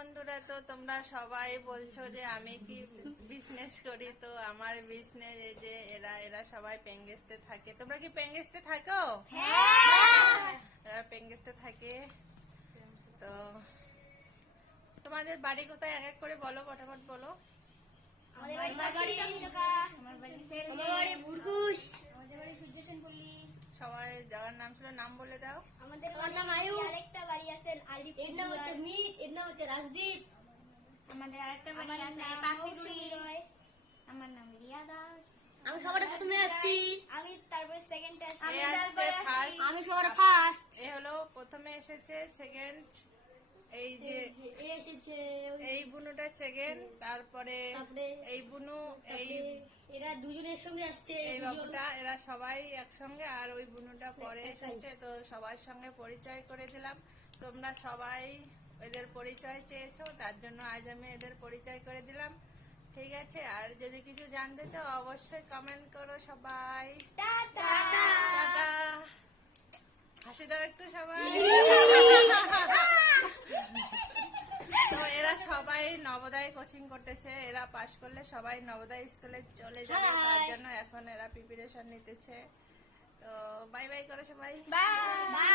বন্ধুরা তো তোমরা সবাই বলছো যে আমি কি বিজনেস করি? তো আমার বিজনেস এই যে এরা এরা সবাই পেঙ্গেস্টে থাকে। তোমরা কি পেঙ্গেস্টে থাকো? এরা পেঙ্গেস্টে থাকে। তো তোমাদের বাড়ি কোথায়? এক এক করে বলো ফটাফট বলো। সবার যাওয়ার নাম ছিল নাম বলে দাও। আমাদের নাম আয়ু আরেকটা বাড়ি আছে আলিপ এর নাম হচ্ছে রাজদীপ আমাদের আরেকটা বাড়ি আছে পাখিগুড়ি আমার নাম রিয়া দাস। আমি সবার প্রথমে আসছি। আমি তারপরে সেকেন্ডে আসছি। আমি সবার ফার্স্ট এ হলো প্রথমে এসেছে সেকেন্ড এই যে এসেছে এই বুনুটা সেকেন্ড তারপরে তারপরে এই বুনু এই এরা দুজনের সঙ্গে আসছে এই বাবুটা এরা সবাই একসঙ্গে আর ওই বুনুটা পরে এসেছে তো সবার সঙ্গে পরিচয় করে দিলাম। তোমরা সবাই এদের পরিচয় চেয়েছো তার জন্য আজ আমি এদের পরিচয় করে দিলাম। ঠিক আছে আর যদি কিছু জানতে চাও অবশ্যই কমেন্ট করো সবাই। হাসি দাও একটু সবাই। তো এরা সবাই নবোদয় কোচিং করতেছে এরা পাশ করলে সবাই নবোদয় স্কুলে চলে যাবে। তার জন্য এখন এরা প্রিপারেশন নিতেছে। তো বাই বাই করো সবাই। বাই